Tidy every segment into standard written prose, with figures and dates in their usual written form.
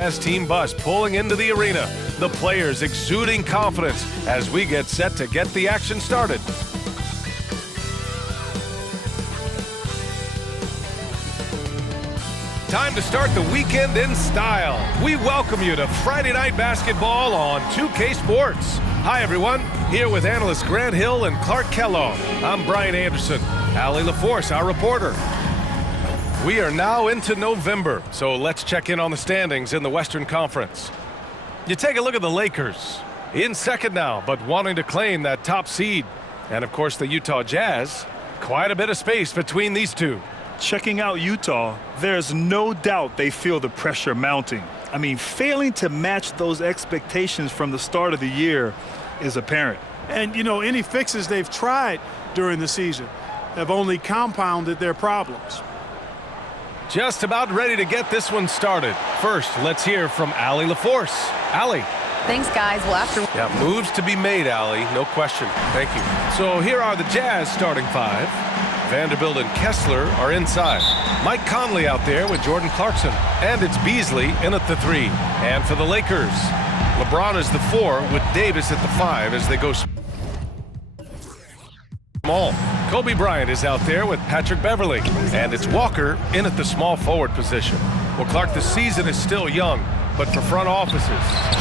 As team bus pulling into the arena, the players exuding confidence as we get set to get the action started. Time to start the weekend in style. We welcome you to Friday Night Basketball on 2K Sports. Hi everyone, here with analysts Grant Hill and Clark Kellogg. I'm Bryant Anderson, Allie LaForce, our reporter. We are now into November, so let's check in on the standings in the Western Conference. You take a look at the Lakers, in second now, but wanting to claim that top seed. And of course the Utah Jazz, quite a bit of space between these two. Checking out Utah, there's no doubt they feel the pressure mounting. I mean, failing to match those expectations from the start of the year is apparent. And, you know, any fixes they've tried during the season have only compounded their problems. Just about ready to get this one started. First, let's hear from Allie LaForce. Allie. Thanks, guys. Well, after... Yeah, moves to be made, Allie. No question. Thank you. So here are the Jazz starting five. Vanderbilt and Kessler are inside. Mike Conley out there with Jordan Clarkson. And it's Beasley in at the 3. And for the Lakers, LeBron is the 4 with Davis at the 5 as they go small. Kobe Bryant is out there with Patrick Beverly. And it's Walker in at the small forward position. Well, Clark, the season is still young, but for front offices,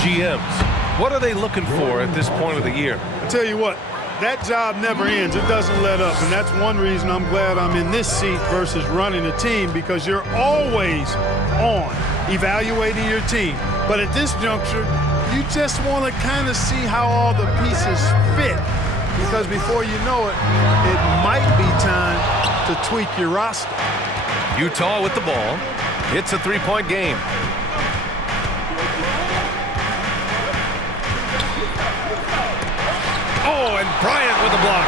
GMs, what are they looking for at this point of the year? I tell you what, that job never ends. It doesn't let up. And that's one reason I'm glad I'm in this seat versus running a team, because you're always on evaluating your team. But at this juncture, you just want to kind of see how all the pieces fit. Because before you know it, it might be time to tweak your roster. Utah with the ball. It's a three-point game. Oh, and Bryant with the block.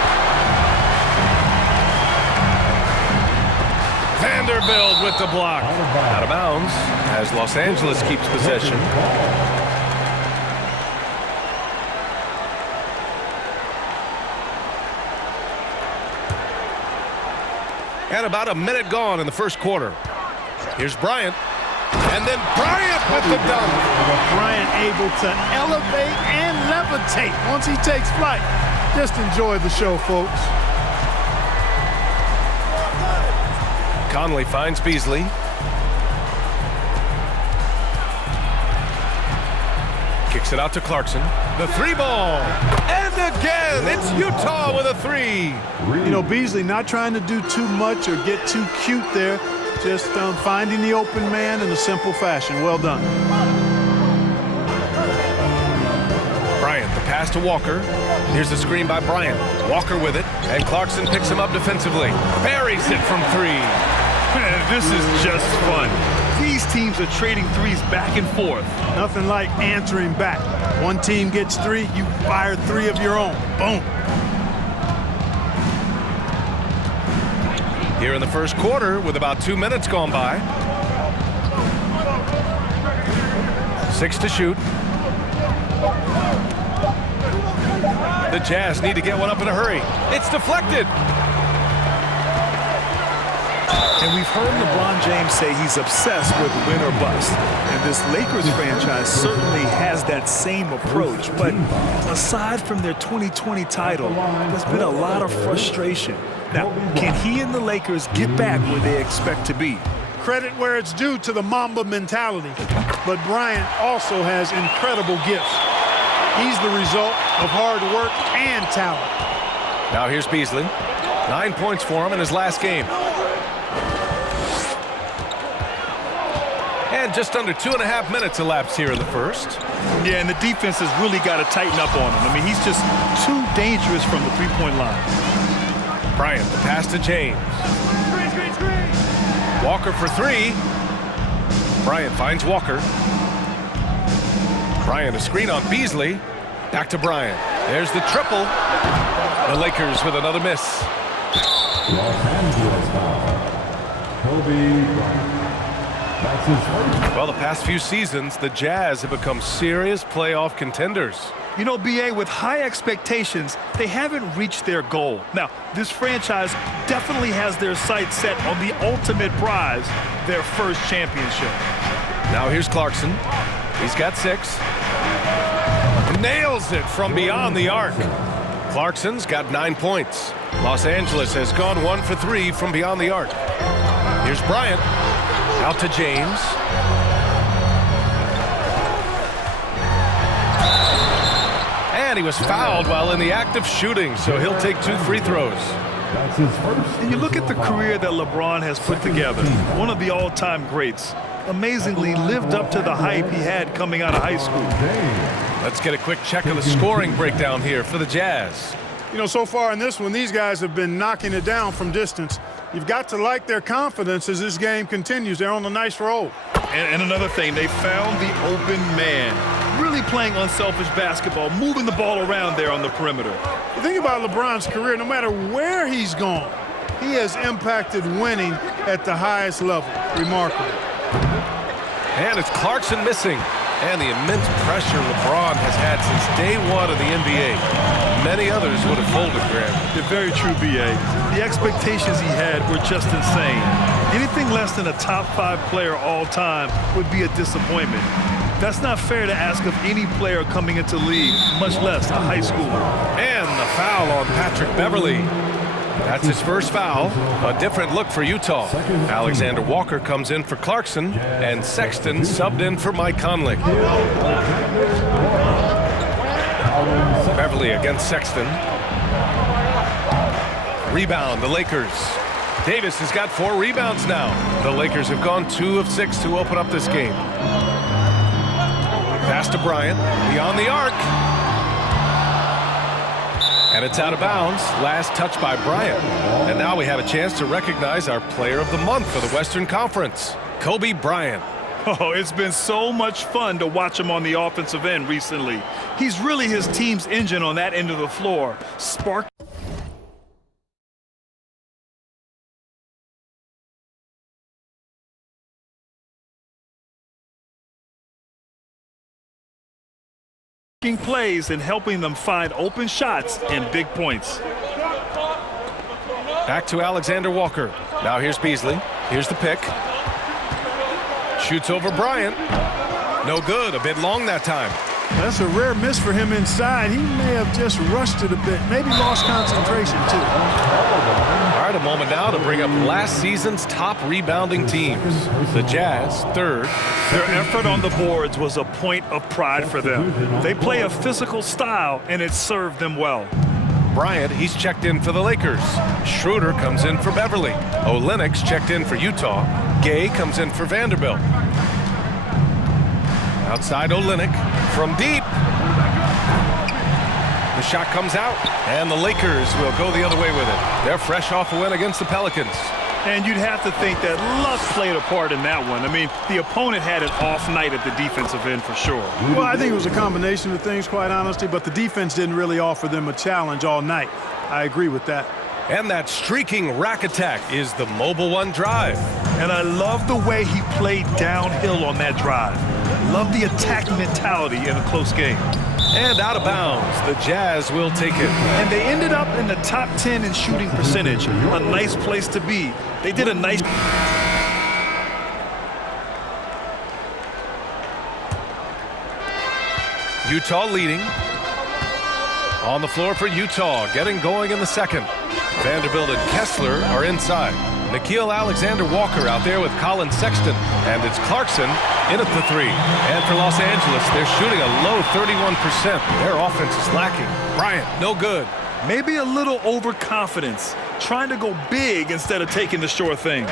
Vanderbilt with the block. Out of bounds as Los Angeles keeps possession. And about a minute gone in the first quarter. Here's Bryant. And then Bryant with the dunk. Bryant able to elevate and levitate once he takes flight. Just enjoy the show, folks. Conley finds Beasley. Kicks it out to Clarkson. The 3-ball. And again, it's Utah with a 3. You know, Beasley not trying to do too much or get too cute there. Just finding the open man in a simple fashion. Well done. Bryant, the pass to Walker. Here's the screen by Bryant. Walker with it, and Clarkson picks him up defensively. Buries it from 3. This is just fun. These teams are trading threes back and forth. Nothing like answering back. One team gets 3, you fire 3 of your own. Boom. Here in the first quarter with about 2 minutes gone by. 6 to shoot. The Jazz need to get one up in a hurry. It's deflected. And we've heard LeBron James say he's obsessed with win or bust. And this Lakers franchise certainly has that same approach. But aside from their 2020 title, there's been a lot of frustration. Now, can he and the Lakers get back where they expect to be? Credit where it's due to the Mamba mentality. But Bryant also has incredible gifts. He's the result of hard work and talent. Now here's Beasley. 9 points for him in his last game. And just under 2.5 minutes elapsed here in the first. Yeah, and the defense has really got to tighten up on him. I mean, he's just too dangerous from the three-point line. Bryant, the pass to James. Walker for 3. Bryant finds Walker. Bryant, a screen on Beasley. Back to Bryant. There's the triple. The Lakers with another miss. Los Angeles foul. Kobe Bryant. That's his first. Well, the past few seasons, the Jazz have become serious playoff contenders. You know, B.A., with high expectations, they haven't reached their goal. Now, this franchise definitely has their sights set on the ultimate prize, their first championship. Now here's Clarkson. He's got 6. Nails it from beyond the arc. Clarkson's got 9 points. Los Angeles has gone 1 for 3 from beyond the arc. Here's Bryant. Out to James. And he was fouled while in the act of shooting, so he'll take 2 free throws. That's his first. And you look at the career that LeBron has put together, one of the all-time greats. Amazingly lived up to the hype he had coming out of high school. Let's get a quick check of the scoring breakdown here for the Jazz. You know, so far in this one, these guys have been knocking it down from distance. You've got to like their confidence as this game continues. They're on a nice roll. And another thing, they found the open man. Really playing unselfish basketball, moving the ball around there on the perimeter. You think about LeBron's career, no matter where he's gone, he has impacted winning at the highest level. Remarkable. And it's Clarkson missing. And the immense pressure LeBron has had since day 1 of the NBA. Many others would have folded, Graham. They're very true, B.A. The expectations he had were just insane. Anything less than a top 5 player all time would be a disappointment. That's not fair to ask of any player coming into the league, much less a high schooler. And the foul on Patrick Beverly. That's his first foul. A different look for Utah. Alexander Walker comes in for Clarkson, and Sexton subbed in for Mike Conley. Beverly against Sexton. Rebound, the Lakers. Davis has got 4 rebounds now. The Lakers have gone 2 of 6 to open up this game. Pass to Bryant, beyond the arc. And it's out of bounds. Last touch by Bryant. And now we have a chance to recognize our player of the month for the Western Conference, Kobe Bryant. Oh, it's been so much fun to watch him on the offensive end recently. He's really his team's engine on that end of the floor. Spark. Plays and helping them find open shots and big points. Back to Alexander Walker. Now here's Beasley. Here's the pick. Shoots over Bryant. No good. A bit long that time. That's a rare miss for him inside. He may have just rushed it a bit. Maybe lost concentration, too. All right, a moment now to bring up last season's top rebounding teams. The Jazz, 3rd. Their effort on the boards was a point of pride for them. They play a physical style, and it served them well. Bryant, he's checked in for the Lakers. Schroeder comes in for Beverly. Olynyk's checked in for Utah. Gay comes in for Vanderbilt. Outside Olynyk from deep. The shot comes out, and the Lakers will go the other way with it. They're fresh off a win against the Pelicans. And you'd have to think that luck played a part in that one. I mean, the opponent had an off night at the defensive end for sure. Well, I think it was a combination of things, quite honestly, but the defense didn't really offer them a challenge all night. I agree with that. And that streaking rack attack is the Mobile One drive. And I love the way he played downhill on that drive. Love the attack mentality in a close game. And out of bounds, the Jazz will take it. And they ended up in the top 10 in shooting percentage. A nice place to be. They did a nice... Utah leading. On the floor for Utah, getting going in the second. Vanderbilt and Kessler are inside. Nickeil Alexander-Walker out there with Colin Sexton. And it's Clarkson in at the 3. And for Los Angeles, they're shooting a low 31%. Their offense is lacking. Bryant, no good. Maybe a little overconfidence. Trying to go big instead of taking the sure thing.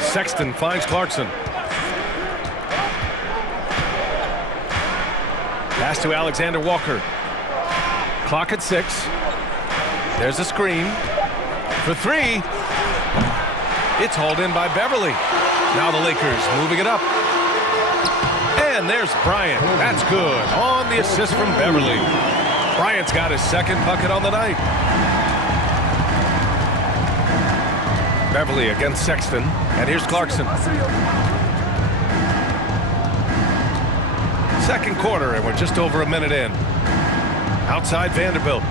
Sexton finds Clarkson. Pass to Alexander-Walker. Clock at 6. There's a screen. For 3. It's hauled in by Beverly. Now the Lakers moving it up. And there's Bryant. That's good. On the assist from Beverly. Bryant's got his second bucket on the night. Beverly against Sexton. And here's Clarkson. Second quarter, and we're just over a minute in. Outside Vanderbilt.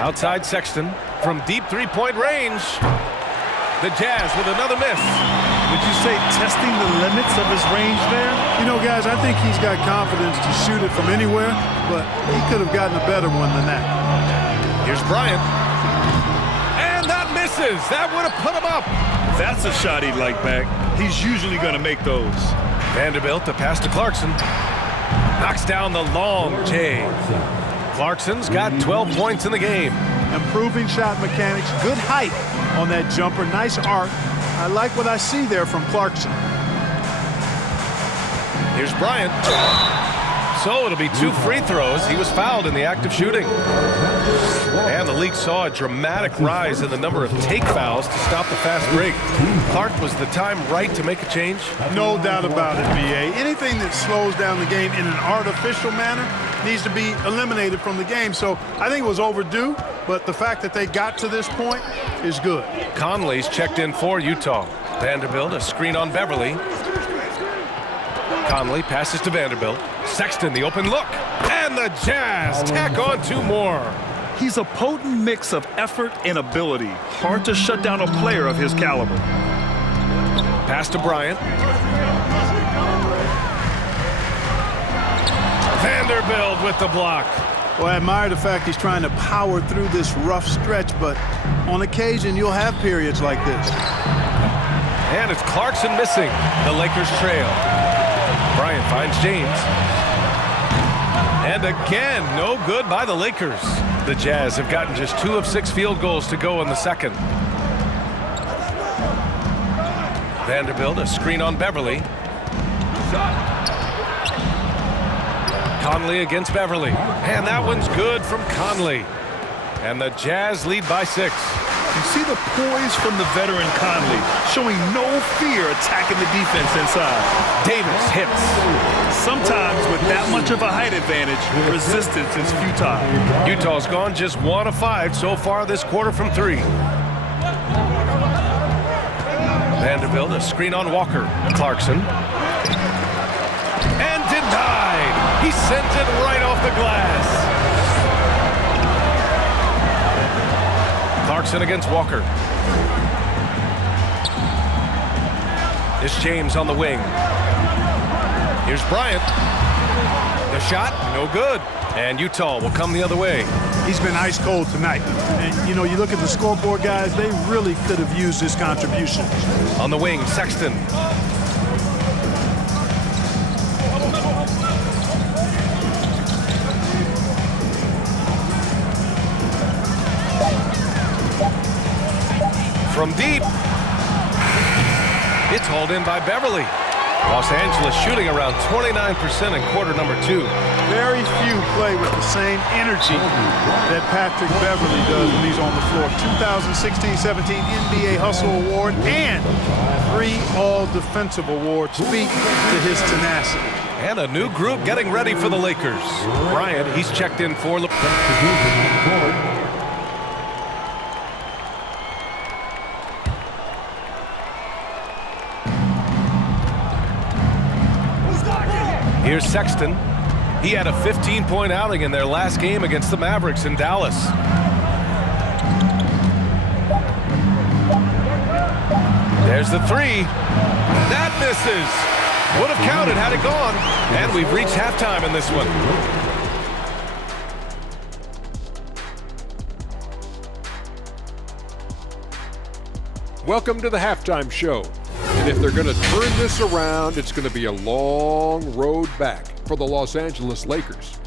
Outside Sexton from deep three-point range. The Jazz with another miss. Would you say testing the limits of his range there? You know, guys, I think he's got confidence to shoot it from anywhere, but he could have gotten a better one than that. Here's Bryant. And that misses. That would have put him up. That's a shot he'd like back. He's usually going to make those. Vanderbilt to pass to Clarkson. Knocks down the long J. Clarkson's got 12 points in the game. Improving shot mechanics, good height on that jumper, nice arc. I like what I see there from Clarkson. Here's Bryant. So it'll be 2 free throws. He was fouled in the act of shooting. And the league saw a dramatic rise in the number of take fouls to stop the fast break. Clark, was the time right to make a change? No doubt about it, B.A. Anything that slows down the game in an artificial manner needs to be eliminated from the game. So I think it was overdue, but the fact that they got to this point is good. Conley's checked in for Utah. Vanderbilt, a screen on Beverly. Conley passes to Vanderbilt. Sexton, the open look. And the Jazz tack on 2 more. He's a potent mix of effort and ability. Hard to shut down a player of his caliber. Pass to Bryant. Vanderbilt with the block. Well, I admire the fact he's trying to power through this rough stretch, but on occasion you'll have periods like this. And it's Clarkson missing. The Lakers trail. Bryant finds James. And again, no good by the Lakers. The Jazz have gotten just 2 of 6 field goals to go in the second. Vanderbilt, a screen on Beverly. Conley against Beverly. And that one's good from Conley. And the Jazz lead by 6. You see the poise from the veteran Conley, showing no fear attacking the defense inside. Davis hits. Sometimes with that much of a height advantage, resistance is futile. Utah's gone just 1 of 5 so far this quarter from 3. Vanderbilt, a screen on Walker. Clarkson. And denied. He sent it right off the glass. Clarkson against Walker. It's James on the wing. Here's Bryant. The shot, no good. And Utah will come the other way. He's been ice cold tonight. And, you know, you look at the scoreboard, guys, they really could have used his contribution. On the wing, Sexton. From deep. It's hauled in by Beverly. Los Angeles shooting around 29% in quarter number 2. Very few play with the same energy that Patrick Beverly does when he's on the floor. 2016-17 NBA Hustle Award and 3 All-Defensive Awards speak to his tenacity. And a new group getting ready for the Lakers. Bryant, he's checked in for Here's Sexton. He had a 15-point outing in their last game against the Mavericks in Dallas. There's the 3. That misses. Would have counted had it gone. And we've reached halftime in this one. Welcome to the halftime show. And if they're going to turn this around, it's going to be a long road back for the Los Angeles Lakers.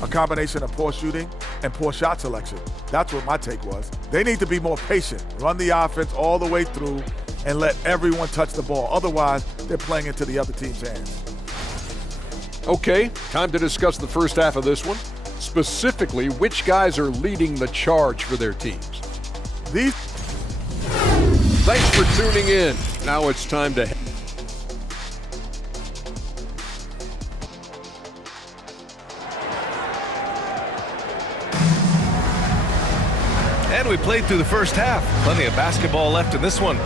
A combination of poor shooting and poor shot selection. That's what my take was. They need to be more patient, run the offense all the way through, and let everyone touch the ball. Otherwise, they're playing into the other team's hands. Okay, time to discuss the first half of this one. Specifically, which guys are leading the charge for their teams. Thanks for tuning in. Now it's time to... And we played through the first half. Plenty of basketball left in this one.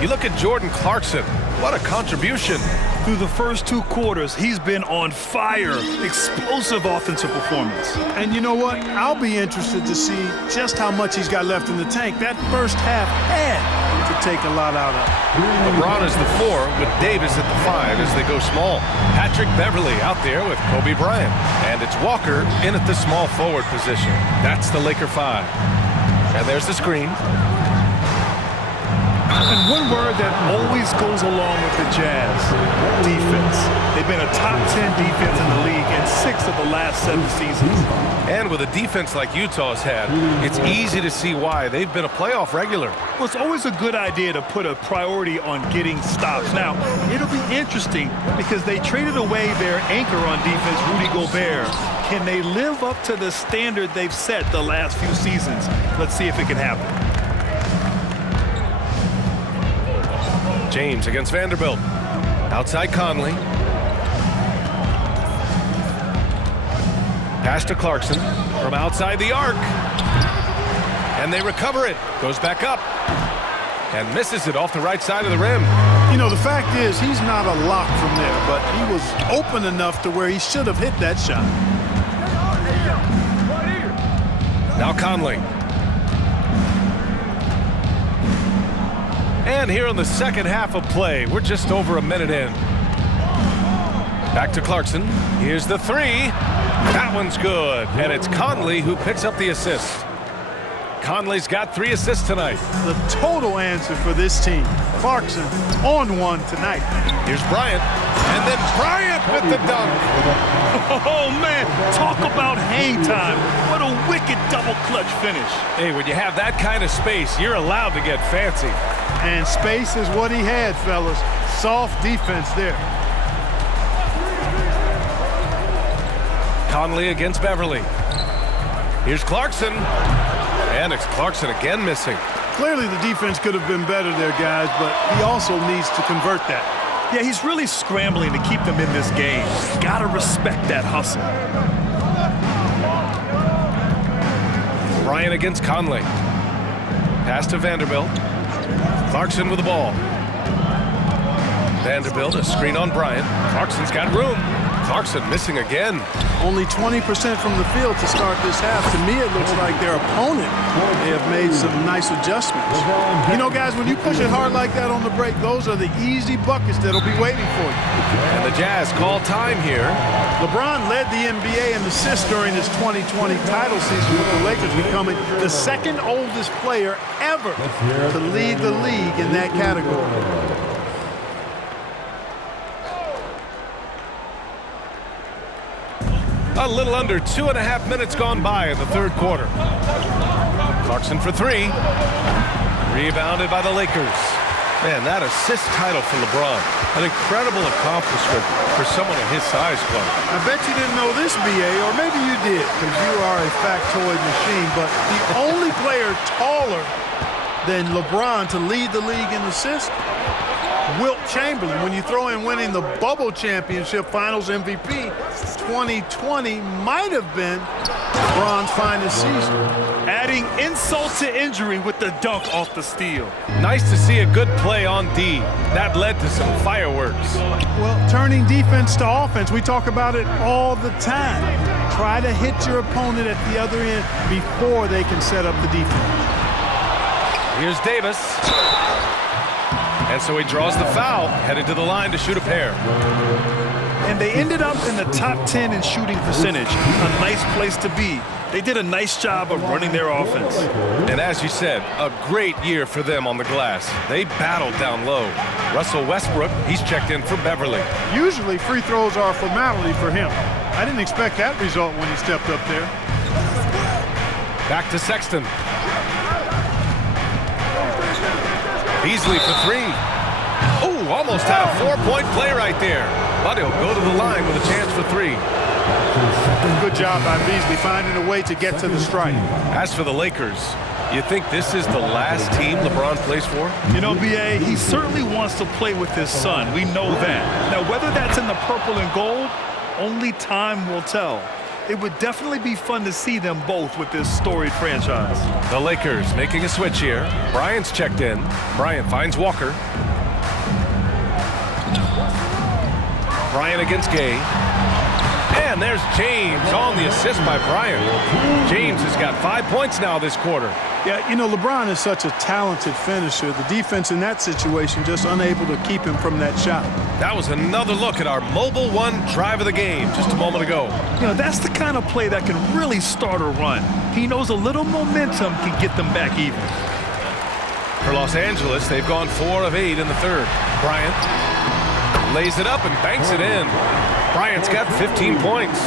You look at Jordan Clarkson. What a contribution. Through the first 2 quarters, he's been on fire. Explosive offensive performance. And you know what? I'll be interested to see just how much he's got left in the tank. That first half had to take a lot out of. LeBron is the 4 with Davis at the 5 as they go small. Patrick Beverley out there with Kobe Bryant. And it's Walker in at the small forward position. That's the Laker 5. And there's the screen. And one word that always goes along with the Jazz, defense. They've been a top 10 defense in the league in 6 of the last 7 seasons. And with a defense like Utah's had, it's easy to see why they've been a playoff regular. Well, it's always a good idea to put a priority on getting stops. Now, it'll be interesting because they traded away their anchor on defense, Rudy Gobert. Can they live up to the standard they've set the last few seasons? Let's see if it can happen. James against Vanderbilt. Outside Conley. Pass to Clarkson from outside the arc. And they recover it. Goes back up. And misses it off the right side of the rim. You know, the fact is he's not a lock from there, but he was open enough to where he should have hit that shot. Now Conley. And here in the second half of play, we're just over a minute in. Back to Clarkson. Here's the 3. That one's good. And it's Conley who picks up the assist. Conley's got 3 assists tonight. The total answer for this team. Clarkson on one tonight. Here's Bryant. And then Bryant with the dunk. Oh, man. Talk about hang time. What a wicked double clutch finish. Hey, when you have that kind of space, you're allowed to get fancy. And space is what he had, fellas. Soft defense there. Conley against Beverly. Here's Clarkson. And it's Clarkson again missing. Clearly the defense could have been better there, guys, but he also needs to convert that. Yeah, he's really scrambling to keep them in this game. Gotta respect that hustle. Bryant against Conley. Pass to Vanderbilt. Clarkson with the ball. Vanderbilt, a screen on Bryant. Clarkson's got room. Clarkson missing again. Only 20% from the field to start this half. To me, it looks like their opponent may have made some nice adjustments. You know, guys, when you push it hard like that on the break, those are the easy buckets that'll be waiting for you. And the Jazz call time here. LeBron led the NBA in assists during his 2020 title season, with the Lakers becoming the second oldest player ever to lead the league in that category. A little under 2.5 minutes gone by in the third quarter. Clarkson for 3. Rebounded by the Lakers. Man, that assist title for LeBron. An incredible accomplishment for someone of his size, Clark. I bet you didn't know this, BA, or maybe you did, because you are a factoid machine, but the only player taller than LeBron to lead the league in assists, Wilt Chamberlain. When you throw in winning the Bubble Championship Finals MVP, 2020 might have been LeBron's finest season. Adding insult to injury with the dunk off the steal. Nice to see a good play on D. That led to some fireworks. Well, turning defense to offense, we talk about it all the time. Try to hit your opponent at the other end before they can set up the defense. Here's Davis. And so he draws the foul, headed to the line to shoot a pair. And they ended up in the top 10 in shooting percentage. A nice place to be. They did a nice job of running their offense. And as you said, a great year for them on the glass. They battled down low. Russell Westbrook, he's checked in for Beverly. Usually free throws are a formality for him. I didn't expect that result when he stepped up there. Back to Sexton. Beasley for 3. Oh, almost had a 4-point play right there. But he'll go to the line with a chance for 3. Good job by Beasley finding a way to get to the strike. As for the Lakers, you think this is the last team LeBron plays for? You know, B.A., he certainly wants to play with his son. We know that. Now, whether that's in the purple and gold, only time will tell. It would definitely be fun to see them both with this storied franchise. The Lakers making a switch here. Bryant's checked in. Bryant finds Walker. Bryant against Gay. And there's James on the assist by Bryant. James has got 5 points now this quarter. Yeah, you know, LeBron is such a talented finisher. The defense in that situation just unable to keep him from that shot. That was another look at our Mobile One drive of the game just a moment ago. You know, that's the kind of play that can really start a run. He knows a little momentum can get them back even. For Los Angeles, they've gone 4 of 8 in the third. Bryant lays it up and banks it in. Bryant's got 15 points.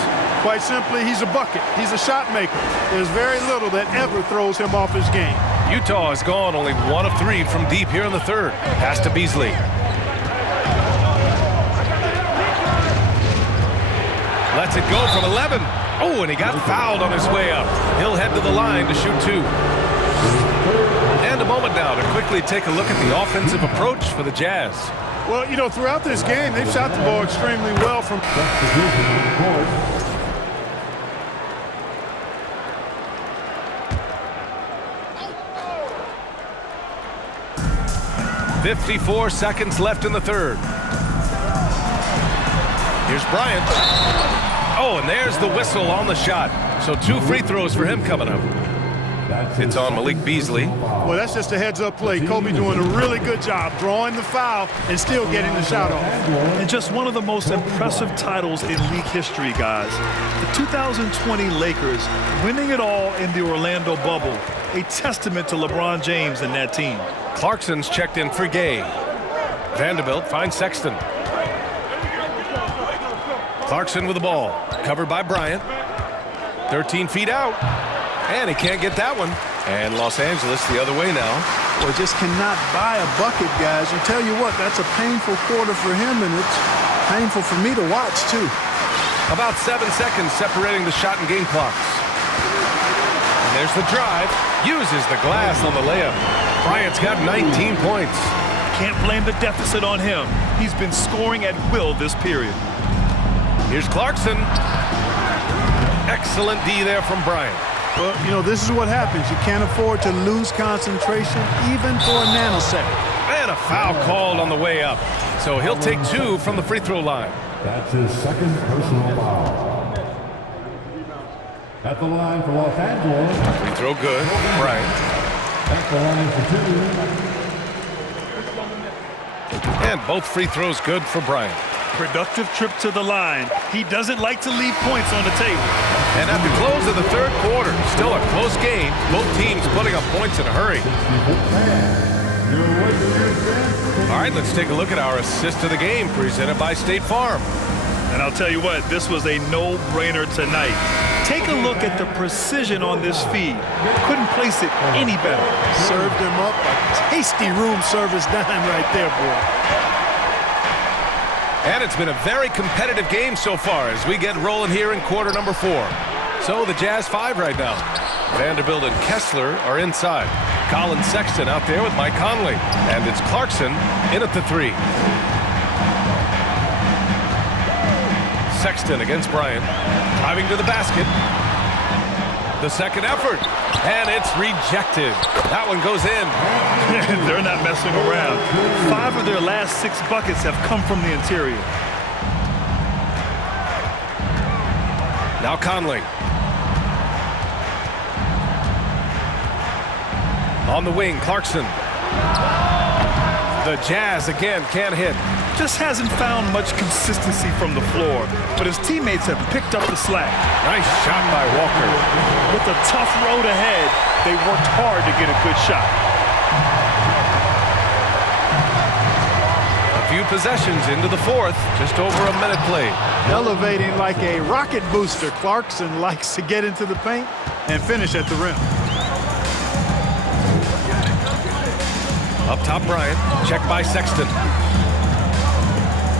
Quite simply, he's a bucket. He's a shot maker. There's very little that ever throws him off his game. Utah has gone only 1 of 3 from deep here in the third. Pass to Beasley. Lets it go from 11. Oh, and he got fouled on his way up. He'll head to the line to shoot 2. And a moment now to quickly take a look at the offensive approach for the Jazz. Well, you know, throughout this game, they've shot the ball extremely well from... 54 seconds left in the third. Here's Bryant. Oh, and there's the whistle on the shot. So 2 free throws for him coming up. It's on Malik Beasley. Well, that's just a heads-up play. Kobe doing a really good job drawing the foul and still getting the shot off. And just one of the most impressive titles in league history, guys. The 2020 Lakers winning it all in the Orlando bubble. A testament to LeBron James and that team. Clarkson's checked in for Gay. Vanderbilt finds Sexton. Clarkson with the ball. Covered by Bryant. 13 feet out. And he can't get that one. And Los Angeles the other way now. Well, just cannot buy a bucket, guys. And tell you what, that's a painful quarter for him, and it's painful for me to watch, too. About 7 seconds separating the shot and game clocks. And there's the drive. Uses the glass on the layup. Bryant's got 19 points. Can't blame the deficit on him. He's been scoring at will this period. Here's Clarkson. Excellent D there from Bryant. Well, you know, this is what happens. You can't afford to lose concentration even for a nanosecond. And a foul called on the way up. So he'll take 2 from the free throw line. That's his second personal foul. At the line for Los Angeles. Free throw good. Bryant. At the line for 2. And both free throws good for Bryant. Productive trip to the line. He doesn't like to leave points on the table. And at the close of the third quarter, still a close game. Both teams putting up points in a hurry. All right, let's take a look at our assist of the game presented by State Farm. And I'll tell you what, this was a no-brainer tonight. Take a look at the precision on this feed. Couldn't place it any better. Served him up a tasty room service dime right there, boy. And it's been a very competitive game so far as we get rolling here in quarter number 4. So the Jazz 5 right now. Vanderbilt and Kessler are inside. Colin Sexton out there with Mike Conley. And it's Clarkson in at the 3. Sexton against Bryant. Driving to the basket. The second effort. And it's rejected. That one goes in. They're not messing around. 5 of their last 6 buckets have come from the interior. Now Conley. On the wing, Clarkson. The Jazz again can't hit. Just hasn't found much consistency from the floor, but his teammates have picked up the slack. Nice shot by Walker. With a tough road ahead, they worked hard to get a good shot. A few possessions into the fourth, just over a minute played. Elevating like a rocket booster. Clarkson likes to get into the paint and finish at the rim. Up top, Bryant. Checked by Sexton.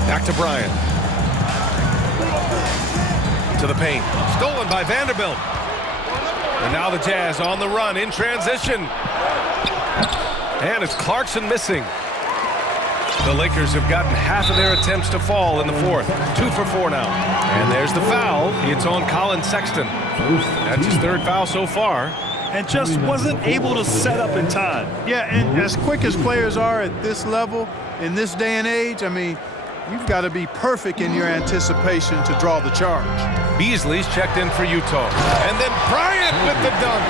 Back to Bryant. To the paint. Stolen by Vanderbilt. And now the Jazz on the run in transition. And it's Clarkson missing. The Lakers have gotten half of their attempts to fall in the fourth. 2 for 4 now. And there's the foul. It's on Colin Sexton. That's his 3rd foul so far. And just wasn't able to set up in time. Yeah, and as quick as players are at this level, in this day and age, I mean, you've got to be perfect in your anticipation to draw the charge. Beasley's checked in for Utah. And then Bryant with the dunk.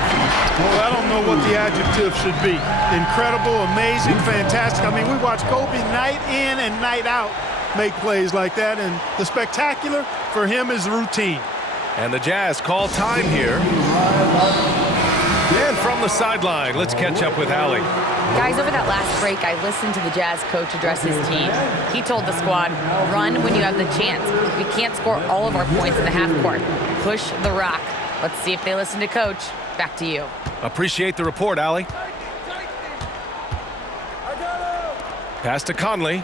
Well, I don't know what the adjective should be. Incredible, amazing, fantastic. I mean, we watch Kobe night in and night out make plays like that, and the spectacular for him is routine. And the Jazz call time here. And from the sideline, let's catch up with Allie. Guys, over that last break, I listened to the Jazz coach address his team. He told the squad, run when you have the chance. We can't score all of our points in the half court. Push the rock. Let's see if they listen to coach. Back to you. Appreciate the report, Allie. Pass to Conley.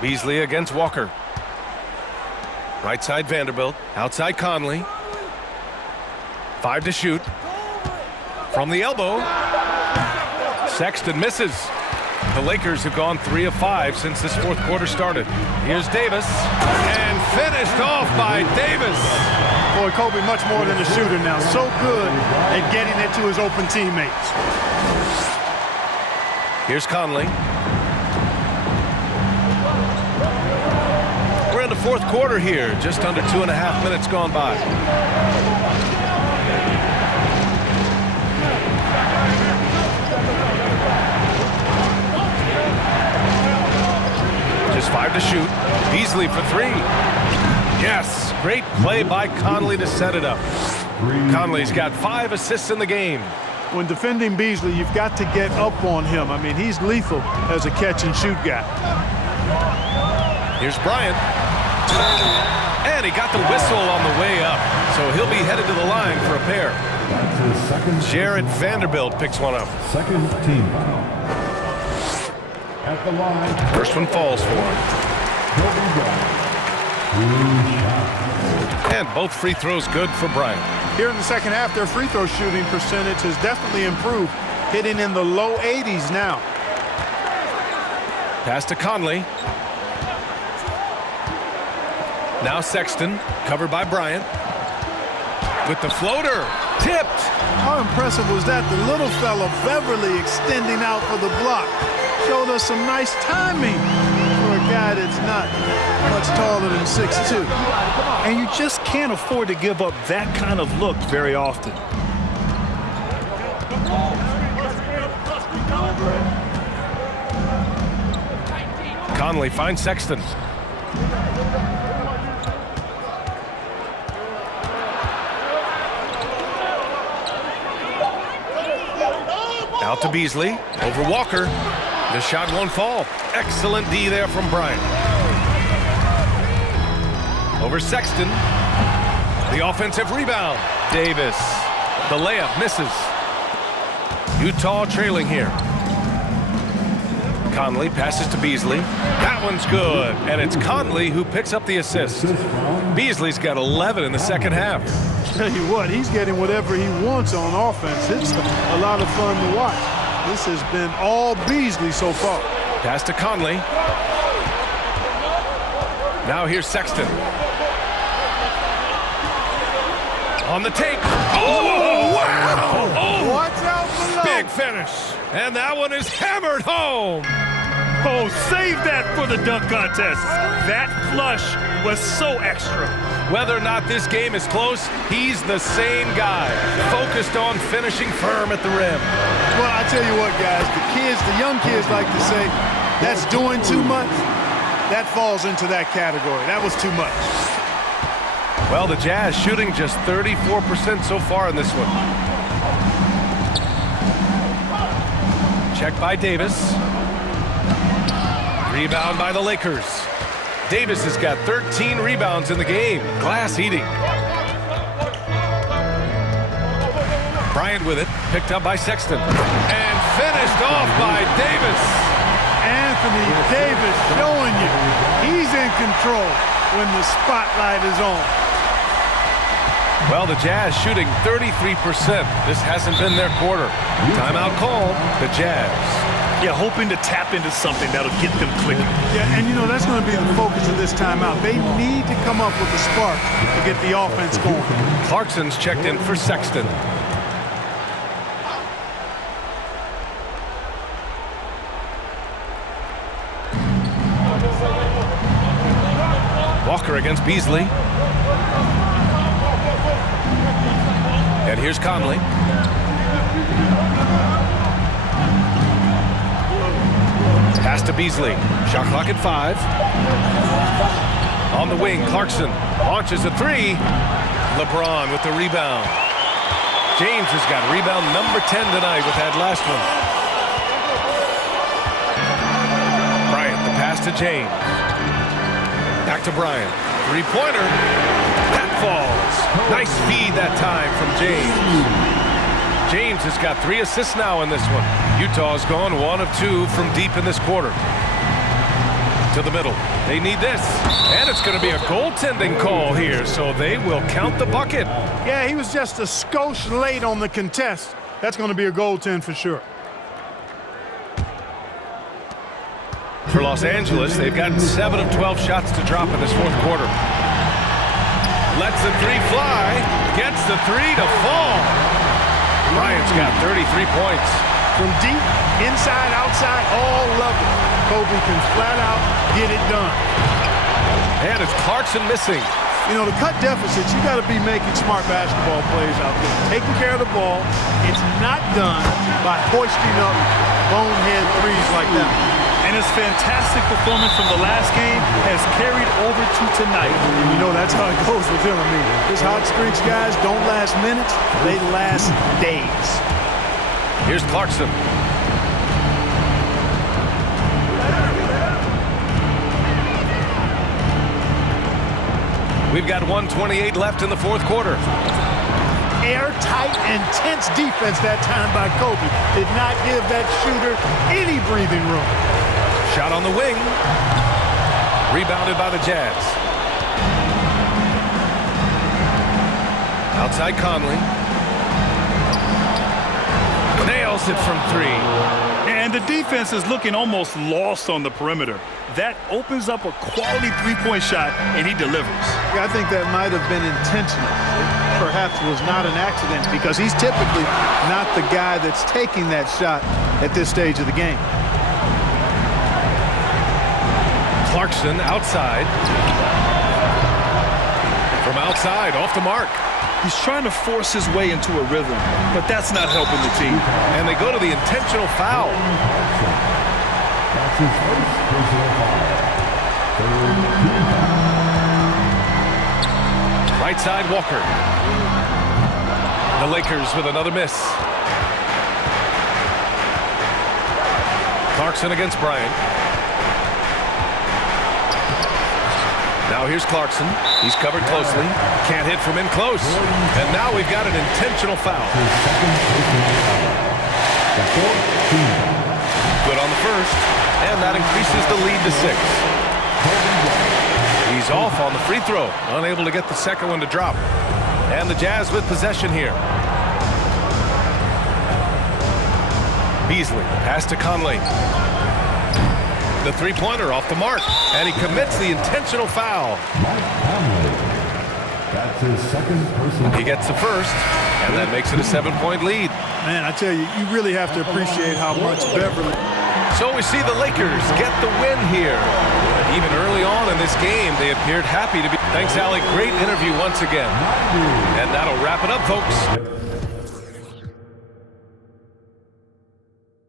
Beasley against Walker. Right side Vanderbilt. Outside Conley. 5 to shoot. From the elbow. Sexton misses. The Lakers have gone 3 of 5 since this fourth quarter started. Here's Davis. And finished off by Davis. Boy, Kobe much more than a shooter now. So good at getting it to his open teammates. Here's Conley. We're in the fourth quarter here. Just under 2.5 minutes gone by. Just 5 to shoot. Beasley for 3. Yes, great play by Conley to set it up. Conley's got 5 assists in the game. When defending Beasley, you've got to get up on him. I mean, he's lethal as a catch-and-shoot guy. Here's Bryant. And he got the whistle on the way up, so he'll be headed to the line for a pair. Jared Vanderbilt picks one up. Second team foul. At the line. First one falls for him. And both free throws good for Bryant. Here in the second half, their free throw shooting percentage has definitely improved, hitting in the low 80s now. Pass to Conley. Now Sexton, covered by Bryant. With the floater, tipped. How impressive was that? The little fella, Beverly, extending out for the block. Showed us some nice timing for a guy that's not much taller than 6'2". And you just can't afford to give up that kind of look very often. Conley finds Sexton. Out to Beasley, over Walker. The shot won't fall. Excellent D there from Bryant. Over Sexton. The offensive rebound. Davis. The layup misses. Utah trailing here. Conley passes to Beasley. That one's good. And it's Conley who picks up the assist. Beasley's got 11 in the second half. Tell you what, he's getting whatever he wants on offense. It's a lot of fun to watch. This has been all Beasley so far. Pass to Conley. Now here's Sexton. On the take. Oh, wow! Oh, watch out below. Big finish. And that one is hammered home. Oh, save that for the dunk contest. That flush was so extra. Whether or not this game is close, he's the same guy, focused on finishing firm at the rim. Well, I tell you what, guys, the young kids like to say, that's doing too much. That falls into that category. That was too much. Well, the Jazz shooting just 34% so far in this one. Check by Davis. Rebound by the Lakers. Davis has got 13 rebounds in the game. Glass eating. Bryant with it, picked up by Sexton. And finished off by Davis. Anthony Davis showing you he's in control when the spotlight is on. Well, the Jazz shooting 33%. This hasn't been their quarter. Timeout called, the Jazz. Yeah, hoping to tap into something that'll get them clicking. Yeah, and you know, that's going to be the focus of this timeout. They need to come up with a spark to get the offense going. Clarkson's checked in for Sexton. Walker against Beasley. And here's Conley. Pass to Beasley. Shot clock at 5. On the wing, Clarkson launches a 3. LeBron with the rebound. James has got rebound number 10 tonight with that last one. Bryant, the pass to James. Back to Bryant. Three-pointer. That falls. Nice feed that time from James. James has got 3 assists now in this one. Utah's gone 1 of 2 from deep in this quarter. To the middle. They need this. And it's going to be a goaltending call here, so they will count the bucket. Yeah, he was just a skosh late on the contest. That's going to be a goaltend for sure. For Los Angeles, they've gotten 7 of 12 shots to drop in this fourth quarter. Lets the 3 fly. Gets the 3 to fall. Bryant's got 33 points. From deep, inside, outside, all level, Kobe can flat out get it done. And it's Clarkson missing. You know, to cut deficits, you got to be making smart basketball plays out there. Taking care of the ball. It's not done by hoisting up bonehead threes like that. And his fantastic performance from the last game has carried over to tonight. And you know that's how it goes with him. I mean, his hot streaks, guys, don't last minutes. They last days. Here's Clarkson. We've got 1:28 left in the fourth quarter. Airtight, intense defense that time by Kobe. Did not give that shooter any breathing room. Shot on the wing. Rebounded by the Jazz. Outside Conley. Nails it from 3. And the defense is looking almost lost on the perimeter. That opens up a quality three-point shot, and he delivers. Yeah, I think that might have been intentional. It perhaps was not an accident because he's typically not the guy that's taking that shot at this stage of the game. Clarkson outside. From outside, off the mark. He's trying to force his way into a rhythm, but that's not helping the team. And they go to the intentional foul. That's his first personal foul. Right side, Walker. The Lakers with another miss. Clarkson against Bryant. Now here's Clarkson. He's covered closely. Can't hit from in close. And now we've got an intentional foul. Good on the first. And that increases the lead to 6. He's off on the free throw. Unable to get the second one to drop. And the Jazz with possession here. Beasley, pass to Conley. The three-pointer off the mark, and he commits the intentional foul. That's his second personal. He gets the first, and that makes it a 7-point lead. Man, I tell you, you really have to appreciate how much Beverly. So we see the Lakers get the win here. Even early on in this game, they appeared happy to be. Thanks, Alec. Great interview once again. And that'll wrap it up, folks.